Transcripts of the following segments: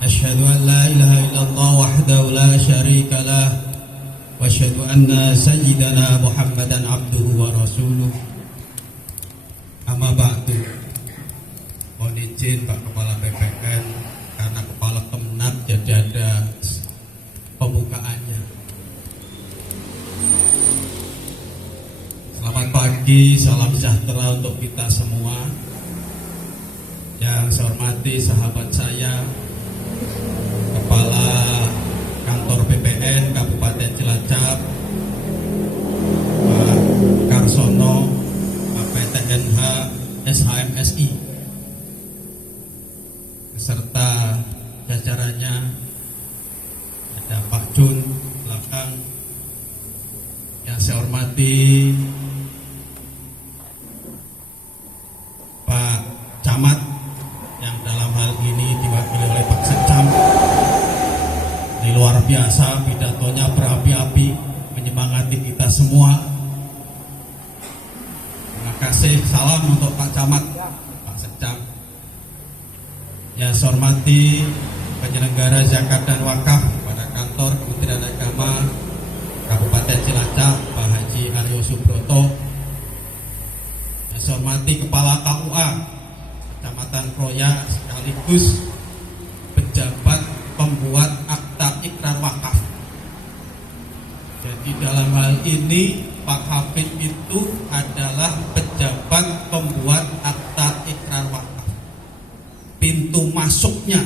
Asyhadu an la ilaha illallah wahdahu la syarika lah wa asyhadu anna sayyidana Muhammadan abduhu wa rasuluh. Amma ba'du. Mohon izin Pak Kepala BPN, karena Kepala Kemenat jadi ada pembukaannya. Selamat pagi, salam sejahtera untuk kita semua. Yang saya hormati sahabat saya, Kepala Kantor BPN Kabupaten Cilacap, Pak Karsono, Pak PTNH SHMSI, beserta jajarannya. Ada Pak Jun belakang. Yang saya hormati Pak Camat, yang dalam hal ini diwakili oleh Pak Sekcam. Ini luar biasa, pidatonya berapi-api, menyemangati kita semua. Terima kasih, salam untuk Pak Camat, Pak Sekcam. Yang saya hormati penyelenggara zakat dan wakaf pada kantor Kementerian Agama Kabupaten Cilacap, Pak Haji Aryo Subroto. Yang saya hormati Kepala KUA Kecamatan Kroya sekaligus pejabat pembuat akta ikrar wakaf. Jadi dalam hal ini Pak Hafid itu adalah pejabat pembuat akta ikrar wakaf. Pintu masuknya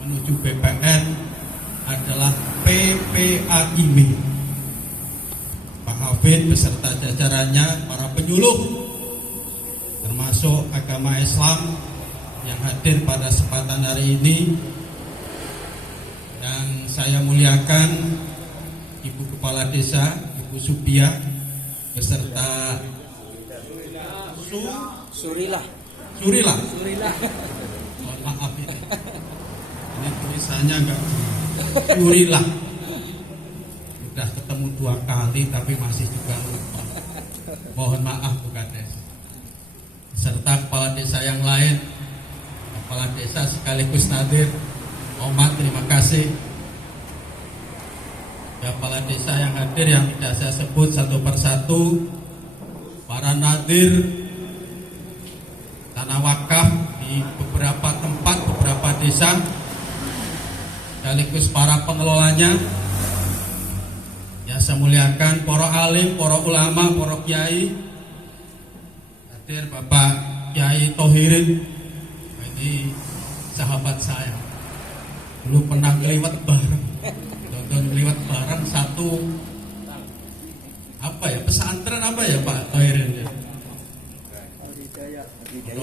menuju BPN adalah PPAIM. Pak Hafid beserta jajarannya, para penyuluh termasuk agama Islam yang hadir pada kesempatan hari ini. Yang saya muliakan Ibu Kepala Desa, Ibu Subia, beserta Surilah. Mohon maaf ini tulisannya enggak Surilah. Sudah ketemu 2 kali tapi masih juga lupa. Mohon maaf Bu Kades. Serta kepala desa yang lain, kepala desa sekaligus nadir, Omat, terima kasih. Kepala desa yang hadir yang tidak saya sebut satu persatu, para nadir tanah wakaf di beberapa tempat, beberapa desa, sekaligus para pengelolanya. Yang saya muliakan para alim, para ulama, para kiai. Hadir Bapak Kiai Tohirin, ini sahabat saya. Dulu pernah ngeliwat bareng, ngeliwat bareng satu pesantren Pak Tohirin ya?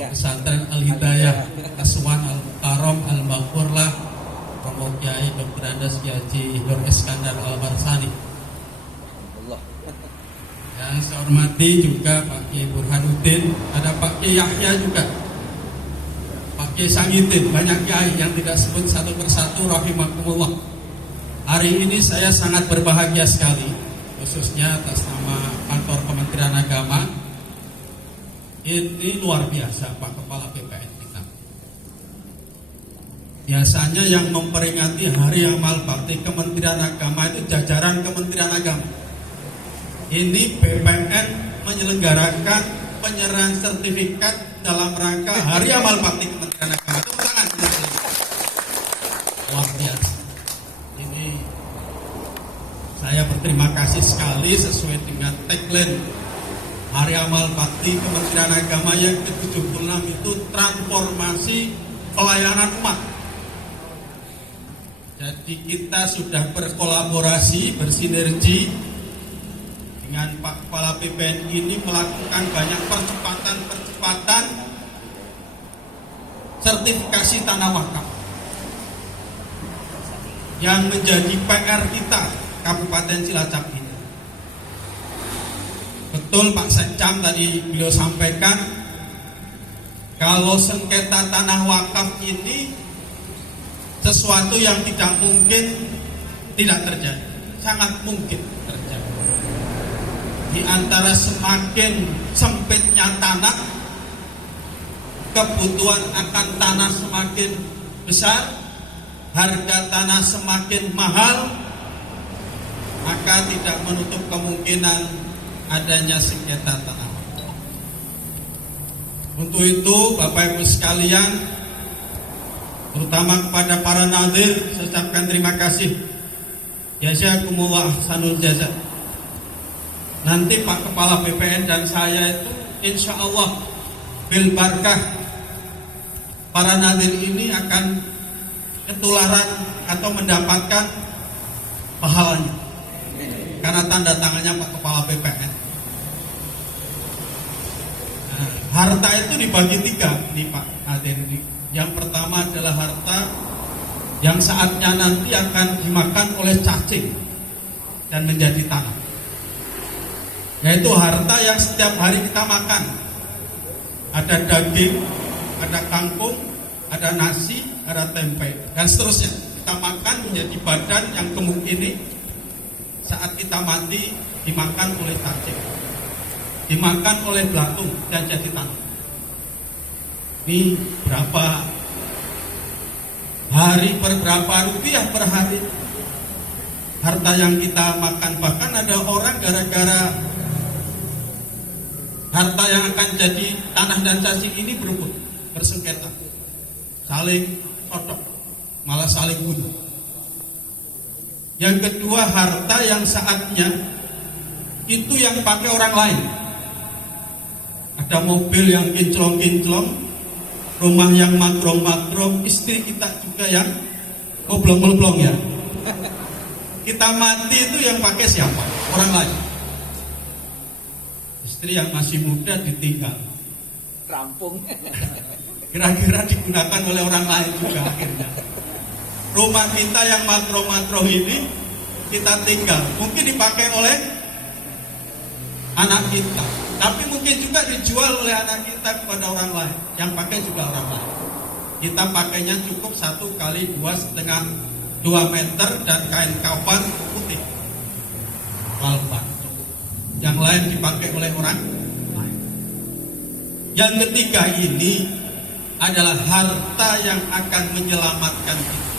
Pesantren Al-Hidayah, Aswan Al-Mukarram Al-Maghfurlah, Romo Kiai Dr. Andes Haji Nur Iskandar Al-Barsani. Yang saya hormati juga Pak Kiai Burhanuddin, ada Pak Kiai Yahya juga, Pak Kiai Sangitin, banyak kiai yang tidak sebut satu persatu rahimakumullah. Hari ini saya sangat berbahagia sekali, khususnya atas nama kantor Kementerian Agama. Ini luar biasa Pak Kepala BPN kita. Biasanya yang memperingati Hari Amal Bakti Kementerian Agama itu jajaran Kementerian Agama. Ini BPN menyelenggarakan penyerahan sertifikat dalam rangka Hari Amal Bakti Kementerian Agama. Tepuk tangan. Luar biasa. Ini saya berterima kasih sekali sesuai dengan tagline Hari Amal Bakti Kementerian Agama yang ke-76 itu transformasi pelayanan umat. Jadi kita sudah berkolaborasi, bersinergi dengan Pak Kepala BPN ini melakukan banyak percepatan sertifikasi tanah wakaf yang menjadi PR kita Kabupaten Cilacap ini. Betul Pak Sekcam tadi beliau sampaikan, kalau sengketa tanah wakaf ini sesuatu yang tidak mungkin tidak terjadi, sangat mungkin terjadi. Di antara semakin sempitnya tanah, kebutuhan akan tanah semakin besar, harga tanah semakin mahal, maka tidak menutup kemungkinan adanya sengketa tanah. Untuk itu Bapak Ibu sekalian, terutama kepada para nadir, saya ucapkan terima kasih. Jazakumullah ahsanul jaza. Nanti Pak Kepala BPN dan saya itu insya Allah bil barkah para nadir ini akan ketularan atau mendapatkan pahalanya karena tanda tangannya Pak Kepala BPN. Nah, harta itu dibagi 3 nih Pak Nadir. Yang pertama adalah harta yang saatnya nanti akan dimakan oleh cacing dan menjadi tanah, yaitu harta yang setiap hari kita makan. Ada daging, ada kangkung, ada nasi, ada tempe, dan seterusnya. Kita makan menjadi badan yang gemuk ini, saat kita mati dimakan oleh cacing, dimakan oleh belatung dan jadi tanah. Ini berapa hari per berapa rupiah per hari harta yang kita makan. Bahkan ada orang gara-gara harta yang akan jadi tanah dan cacing ini berebut, bersengketa, saling cocok, malah saling bunuh. Yang kedua, harta yang saatnya itu yang pakai orang lain. Ada mobil yang kinclong-kinclong, rumah yang makrong-makrong, istri kita juga yang ngoblong-ngoblong ya. Kita mati itu yang pakai siapa? Orang lain. Istri yang masih muda ditinggal, rampung. Kira-kira digunakan oleh orang lain juga akhirnya. Rumah kita yang makrong-makrong ini kita tinggal, mungkin dipakai oleh anak kita, tapi mungkin juga dijual oleh anak kita kepada orang lain, yang pakai juga orang lain. Kita pakainya cukup 1 kali 2,5 meter dan kain kafan putih, walban. Yang lain dipakai oleh orang lain. Yang ketiga ini adalah harta yang akan menyelamatkan kita.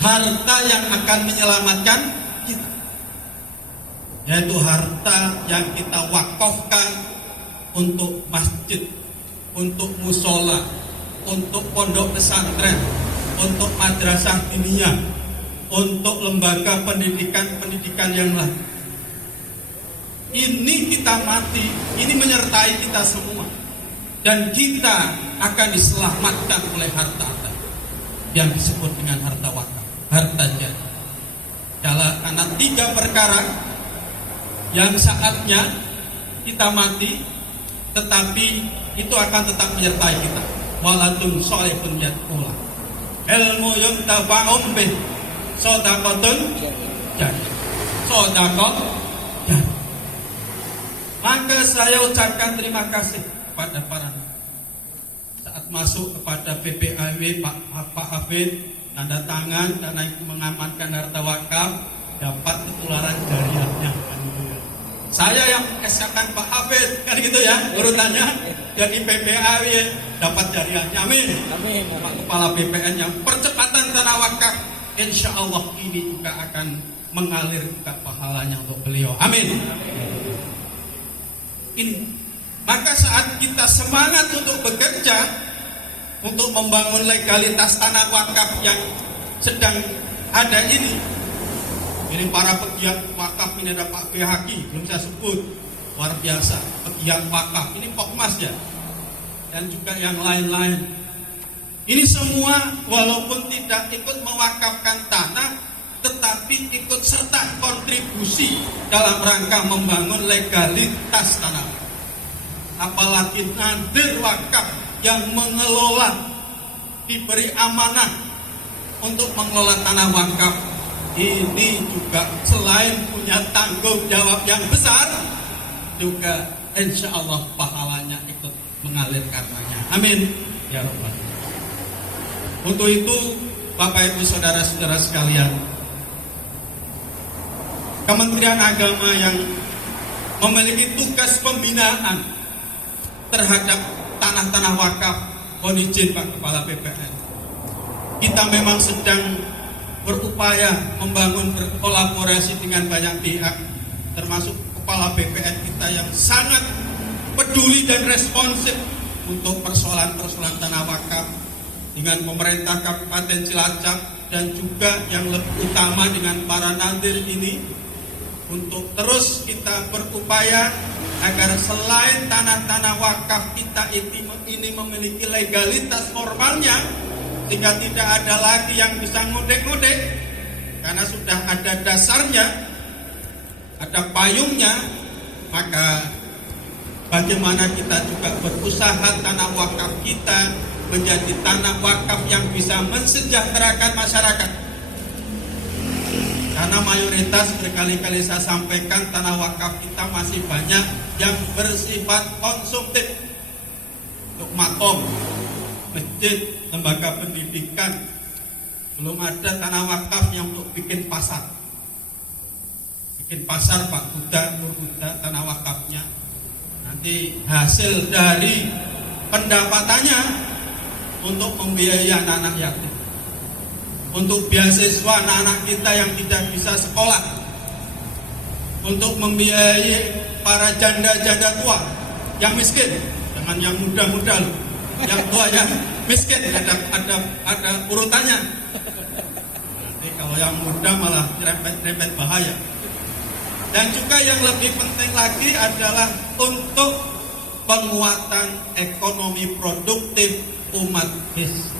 Harta yang akan menyelamatkan kita, yaitu harta yang kita wakafkan untuk masjid, untuk musola, untuk pondok pesantren, untuk madrasah diniyah, untuk lembaga pendidikan yang lain. Ini kita mati, ini menyertai kita semua, dan kita akan diselamatkan oleh harta yang disebut dengan harta wakaf, harta jariah. Karena 3 perkara yang saatnya kita mati, tetapi itu akan tetap menyertai kita. Waladun sholihun yad'ulah, ilmu yuntafa'um bih, shadaqatun jariyah, shadaqah jariyah. Maka saya ucapkan terima kasih kepada para saat masuk kepada PPAW Pak Hafid, tanda tangan karena itu mengamankan harta wakaf, dapat ketularan jariahnya. Saya yang mengesahkan Pak Hafid, kan gitu ya urutannya. Jadi PPAW dapat jariahnya, amin. Amin. Pak Kepala BPN yang percepatan tanah wakaf, insya Allah ini juga akan mengalir juga pahalanya untuk beliau, amin. Ini maka saat kita semangat untuk bekerja untuk membangun legalitas tanah wakaf yang sedang ada ini para pegiat wakaf ini, ada Pak Behaki, belum saya sebut, luar biasa pegiat wakaf ini, Pokmas ya, dan juga yang lain-lain. Ini semua walaupun tidak ikut mewakafkan tanah, tetapi ikut serta kontribusi dalam rangka membangun legalitas tanah. Apalagi nadir wakaf yang mengelola, diberi amanah untuk mengelola tanah wakaf, ini juga selain punya tanggung jawab yang besar, juga insya Allah pahalanya ikut mengalir karenanya, amin ya Rabbal. Untuk itu Bapak Ibu saudara-saudara sekalian, Kementerian Agama yang memiliki tugas pembinaan terhadap tanah-tanah wakaf, mohon izin Pak Kepala BPN, kita memang sedang berupaya membangun berkolaborasi dengan banyak pihak, termasuk Kepala BPN kita yang sangat peduli dan responsif untuk persoalan-persoalan tanah wakaf dengan pemerintah Kabupaten Cilacap dan juga yang lebih utama dengan para nadir ini untuk terus kita berupaya agar selain tanah-tanah wakaf kita ini memiliki legalitas formalnya, sehingga tidak ada lagi yang bisa ngudek-ngudek karena sudah ada dasarnya, ada payungnya. Maka bagaimana kita juga berusaha tanah wakaf kita menjadi tanah wakaf yang bisa mensejahterakan masyarakat. Karena mayoritas berkali-kali saya sampaikan tanah wakaf kita masih banyak yang bersifat konsumtif untuk makom, masjid, lembaga pendidikan. Belum ada tanah wakaf yang untuk bikin pasar. Bikin pasar Pak Kuda, Nur Kuda, tanah wakafnya. Nanti hasil dari pendapatannya untuk membiayai anak-anak yatim, untuk beasiswa anak-anak kita yang tidak bisa sekolah, untuk membiayai para janda-janda tua yang miskin, jangan yang muda-muda loh, yang tua yang miskin, ada urutannya. Nanti kalau yang muda malah rempet-rempet bahaya. Dan juga yang lebih penting lagi adalah untuk penguatan ekonomi produktif umat Islam.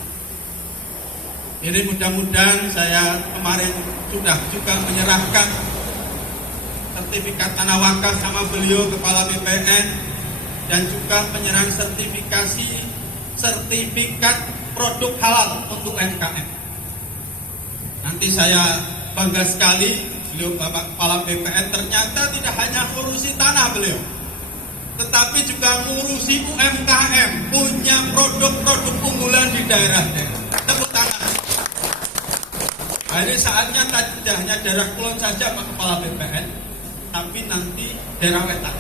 Ini mudah-mudahan saya kemarin sudah juga menyerahkan sertifikat tanah wakaf sama beliau Kepala BPN, dan juga penyerahan sertifikat produk halal untuk UMKM. Nanti saya bangga sekali beliau Bapak Kepala BPN ternyata tidak hanya ngurusi tanah beliau, tetapi juga ngurusi UMKM, punya produk-produk unggulan di daerah-daerah. Tepuk tangan. Nah, ini saatnya tidak hanya daerah Kulon saja Pak Kepala BPN, tapi nanti daerah Wetan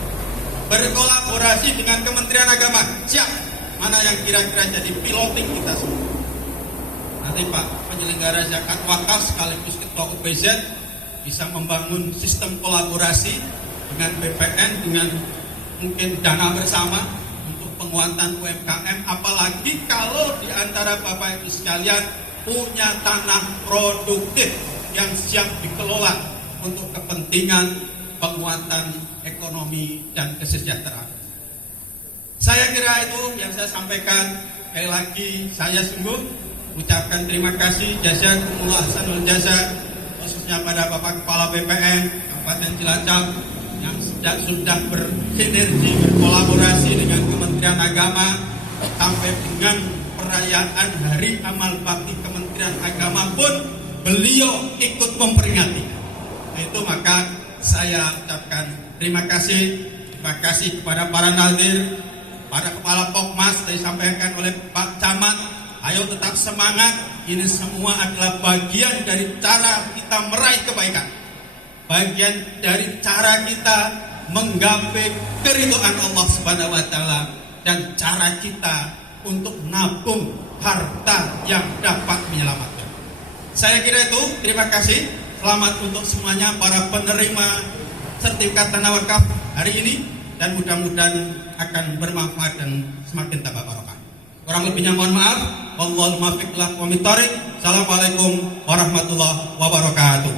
berkolaborasi dengan Kementerian Agama. Siap, mana yang kira-kira jadi piloting kita semua. Nanti Pak penyelenggara zakat wakaf sekaligus ketua UPZ bisa membangun sistem kolaborasi dengan BPN, dengan mungkin dana bersama untuk penguatan UMKM. Apalagi kalau di antara Bapak Ibu sekalian punya tanah produktif yang siap dikelola untuk kepentingan penguatan ekonomi dan kesejahteraan. Saya kira itu yang saya sampaikan. Sekali lagi saya sungguh ucapkan terima kasih jazakumullah ahsanul jaza, khususnya pada Bapak Kepala BPN Kabupaten Cilacap yang sudah bersinergi, berkolaborasi dengan Kementerian Agama sampai dengan perayaan Hari Amal Bakti Kementerian Agama pun beliau ikut memperingati. Itu maka saya ucapkan terima kasih kepada para nadir, para kepala Pokmas disampaikan oleh Pak Camat. Ayo tetap semangat. Ini semua adalah bagian dari cara kita meraih kebaikan, bagian dari cara kita menggapai keridhaan Allah Subhanahu wa taala, dan cara kita untuk nabung harta yang dapat menyelamatkan. Saya kira itu. Terima kasih. Selamat untuk semuanya para penerima sertifikat tanah wakaf hari ini, dan mudah-mudahan akan bermanfaat dan semakin tambah barokah. Kurang lebihnya mohon maaf. Wallahul muwaffiq ila aqwamit thoriq. Assalamualaikum warahmatullahi wabarakatuh.